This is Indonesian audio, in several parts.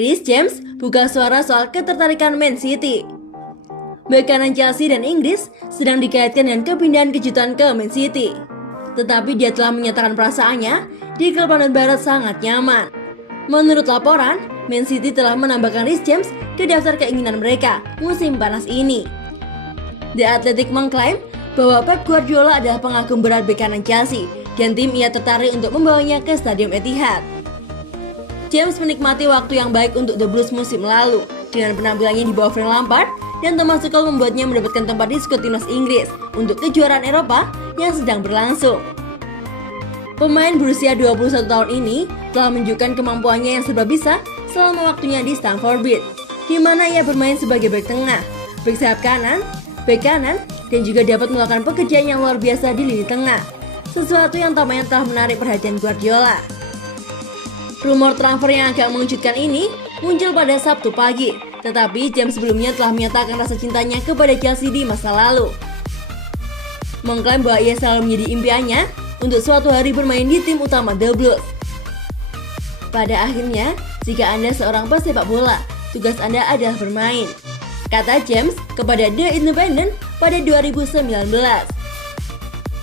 Reece James buka suara soal ketertarikan Man City. Bek kanan Chelsea dan Inggris sedang dikaitkan dengan kepindahan kejutan ke Man City. Tetapi dia telah menyatakan perasaannya di klub London Barat sangat nyaman. Menurut laporan, Man City telah menambahkan Reece James ke daftar keinginan mereka musim panas ini. The Athletic mengklaim bahwa Pep Guardiola adalah pengagum berat bek kanan Chelsea dan tim ia tertarik untuk membawanya ke Stadium Etihad. James menikmati waktu yang baik untuk The Blues musim lalu dengan penampilannya di bawah Frank Lampard, dan Thomas Tuchel membuatnya mendapatkan tempat di skuad timnas Inggris untuk kejuaraan Eropa yang sedang berlangsung. Pemain berusia 21 tahun ini telah menunjukkan kemampuannya yang serba bisa selama waktunya di Stamford Bridge, di mana ia bermain sebagai bek tengah, bek sayap kanan, bek kanan, dan juga dapat melakukan pekerjaan yang luar biasa di lini tengah, sesuatu yang tampaknya telah menarik perhatian Guardiola. Rumor transfer yang agak mengejutkan ini muncul pada Sabtu pagi, tetapi James sebelumnya telah menyatakan rasa cintanya kepada Chelsea di masa lalu. Mengklaim bahwa ia selalu menjadi impiannya untuk suatu hari bermain di tim utama The Blues. Pada akhirnya, jika Anda seorang pesepak bola, tugas Anda adalah bermain, kata James kepada The Independent pada 2019.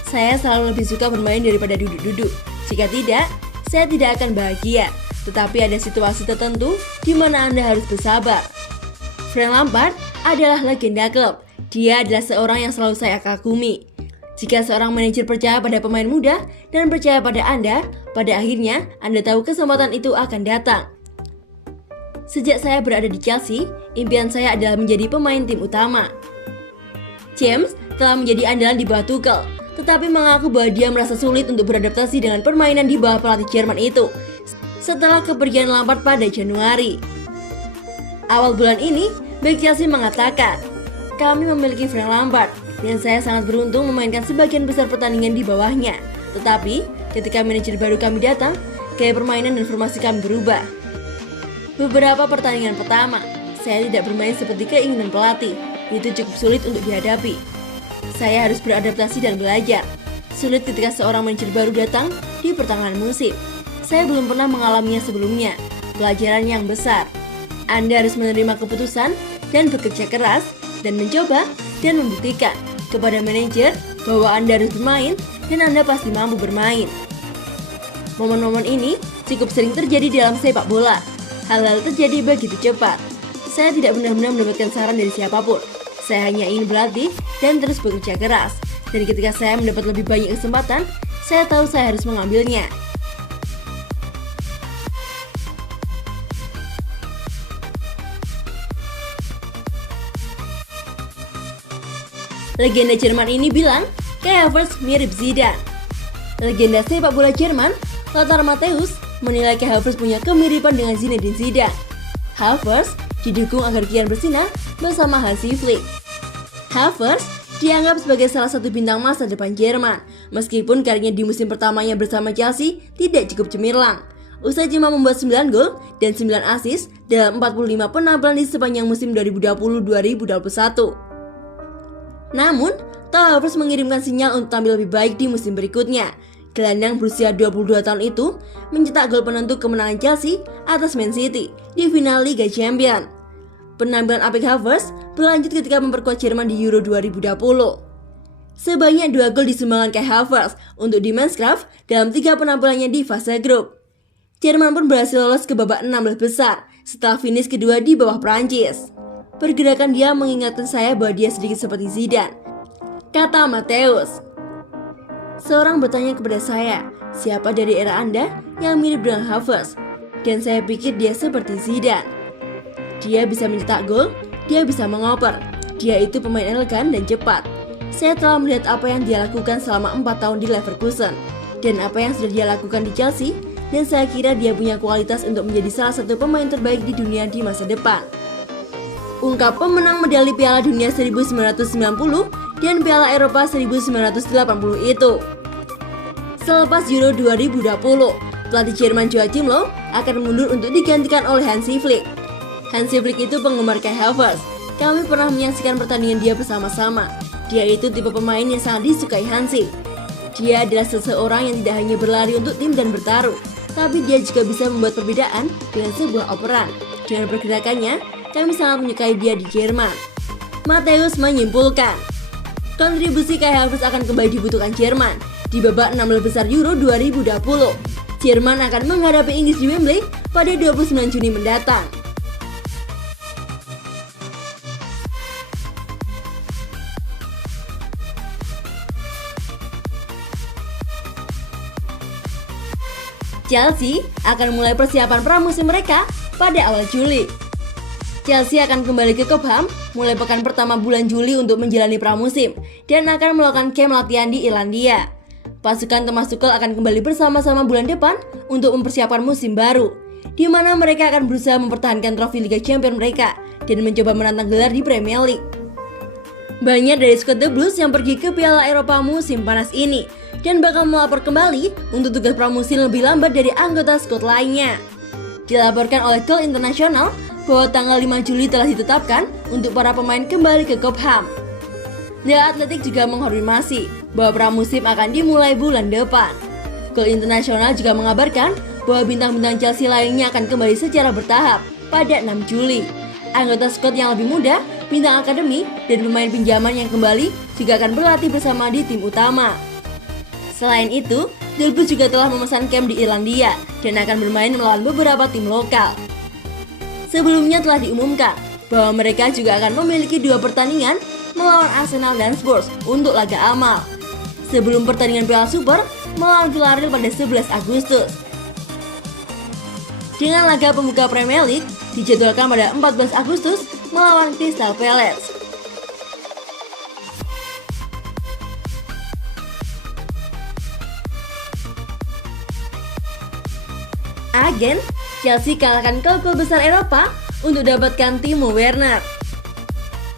Saya selalu lebih suka bermain daripada duduk-duduk. Jika tidak, saya tidak akan bahagia. Tetapi ada situasi tertentu di mana Anda harus bersabar. Frank Lampard adalah legenda klub. Dia adalah seorang yang selalu saya kagumi. Jika seorang manajer percaya pada pemain muda dan percaya pada Anda, pada akhirnya Anda tahu kesempatan itu akan datang. Sejak saya berada di Chelsea, impian saya adalah menjadi pemain tim utama. James telah menjadi andalan di bawah Tuchel, tetapi mengaku bahwa dia merasa sulit untuk beradaptasi dengan permainan di bawah pelatih Jerman itu setelah kepergian Lampard pada Januari. Awal bulan ini, bek Chelsea mengatakan, "Kami memiliki Frank Lampard dan saya sangat beruntung memainkan sebagian besar pertandingan di bawahnya. Tetapi, ketika manajer baru kami datang, gaya permainan dan formasi kami berubah. Beberapa pertandingan pertama, saya tidak bermain seperti keinginan pelatih. Itu cukup sulit untuk dihadapi. Saya harus beradaptasi dan belajar. Sulit ketika seorang manajer baru datang di pertengahan musim. Saya belum pernah mengalaminya sebelumnya. Pelajaran yang besar. Anda harus menerima keputusan dan bekerja keras dan mencoba dan membuktikan kepada manajer bahwa Anda harus bermain dan Anda pasti mampu bermain." Momen-momen ini cukup sering terjadi dalam sepak bola. Hal-hal terjadi begitu cepat. Saya tidak benar-benar mendapatkan saran dari siapapun. Saya hanya ingin berlatih dan terus bekerja keras. Dan ketika saya mendapat lebih banyak kesempatan, saya tahu saya harus mengambilnya. Legenda Jerman ini bilang, Kai Havertz mirip Zidane. Legenda sepak bola Jerman, Lothar Matthäus, menilai Kai Havertz punya kemiripan dengan Zinedine Zidane. Havertz didukung agar kian bersinar bersama Hansi Flick. Havertz dianggap sebagai salah satu bintang masa depan Jerman, meskipun karirnya di musim pertamanya bersama Chelsea tidak cukup cemerlang. Usai cuma membuat 9 gol dan 9 assist dalam 45 penampilan di sepanjang musim 2020-2021. Namun, Havertz mengirimkan sinyal untuk tampil lebih baik di musim berikutnya. Gelandang berusia 22 tahun itu mencetak gol penentu kemenangan Chelsea atas Man City di final Liga Champions. Penampilan apik Havertz berlanjut ketika memperkuat Jerman di Euro 2020. Sebanyak 2 gol disumbangkan Kai Havertz untuk Die Mannschaft dalam 3 penampilannya di fase grup. Jerman pun berhasil lolos ke babak 16 besar setelah finish kedua di bawah Prancis. Pergerakan dia mengingatkan saya bahwa dia sedikit seperti Zidane, kata Matthäus. Seorang bertanya kepada saya, siapa dari era Anda yang mirip dengan Havertz? Dan saya pikir dia seperti Zidane. Dia bisa mencetak gol, dia bisa mengoper. Dia itu pemain elegan dan cepat. Saya telah melihat apa yang dia lakukan selama 4 tahun di Leverkusen dan apa yang sudah dia lakukan di Chelsea, dan saya kira dia punya kualitas untuk menjadi salah satu pemain terbaik di dunia di masa depan. Ungkap pemenang medali Piala Dunia 1990 dan Piala Eropa 1980 itu. Selepas Euro 2020, pelatih Jerman Joachim Löw akan mundur untuk digantikan oleh Hansi Flick. Hansi Flick itu penggemar Kai Havertz. Kami pernah menyaksikan pertandingan dia bersama-sama. Dia itu tipe pemain yang sangat disukai Hansi. Dia adalah seseorang yang tidak hanya berlari untuk tim dan bertaruh, tapi dia juga bisa membuat perbedaan dengan sebuah operan. Dengan pergerakannya, kami sangat menyukai dia di Jerman. Matthäus menyimpulkan, kontribusi Kai Havertz akan kembali dibutuhkan Jerman di babak 16 besar Euro 2020. Jerman akan menghadapi Inggris di Wembley pada 29 Juni mendatang. Chelsea akan mulai persiapan pramusim mereka pada awal Juli. Chelsea akan kembali ke Cobham mulai pekan pertama bulan Juli untuk menjalani pramusim dan akan melakukan camp latihan di Irlandia. Pasukan Thomas Tuchel akan kembali bersama-sama bulan depan untuk mempersiapkan musim baru, di mana mereka akan berusaha mempertahankan trofi Liga Champions mereka dan mencoba menantang gelar di Premier League. Banyak dari skuad The Blues yang pergi ke Piala Eropa musim panas ini dan bakal melapor kembali untuk tugas pramusim lebih lambat dari anggota skuad lainnya. Dilaporkan oleh Goal International bahwa tanggal 5 Juli telah ditetapkan untuk para pemain kembali ke Cobham. The Athletic juga mengkonfirmasi bahwa pramusim akan dimulai bulan depan. Goal International juga mengabarkan bahwa bintang-bintang Chelsea lainnya akan kembali secara bertahap pada 6 Juli. Anggota skuad yang lebih muda, bintang akademi, dan pemain pinjaman yang kembali juga akan berlatih bersama di tim utama. Selain itu, The Blues juga telah memesan camp di Irlandia dan akan bermain melawan beberapa tim lokal. Sebelumnya telah diumumkan bahwa mereka juga akan memiliki 2 pertandingan melawan Arsenal dan Spurs untuk laga amal, sebelum pertandingan Piala Super melawan Villarreal pada 11 Agustus. Dengan laga pembuka Premier League dijadwalkan pada 14 Agustus melawan Crystal Palace. Agen, Chelsea kalahkan klub-klub besar Eropa untuk dapatkan Timo Werner.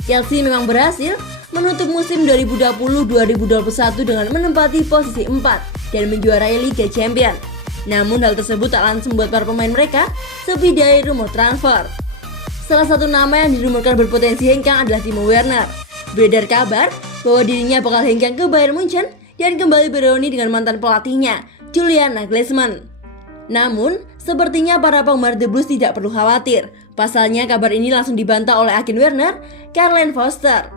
Chelsea memang berhasil menutup musim 2020-2021 dengan menempati posisi 4 dan menjuarai Liga Champions. Namun hal tersebut tak langsung membuat para pemain mereka sepi dari rumor transfer. Salah satu nama yang dirumorkan berpotensi hengkang adalah Timo Werner. Beredar kabar bahwa dirinya bakal hengkang ke Bayern Munchen dan kembali bereuni dengan mantan pelatihnya, Julian Nagelsmann. Namun, sepertinya para penggemar The Blues tidak perlu khawatir. Pasalnya kabar ini langsung dibantah oleh agen Werner, Karl-Heinz Foster.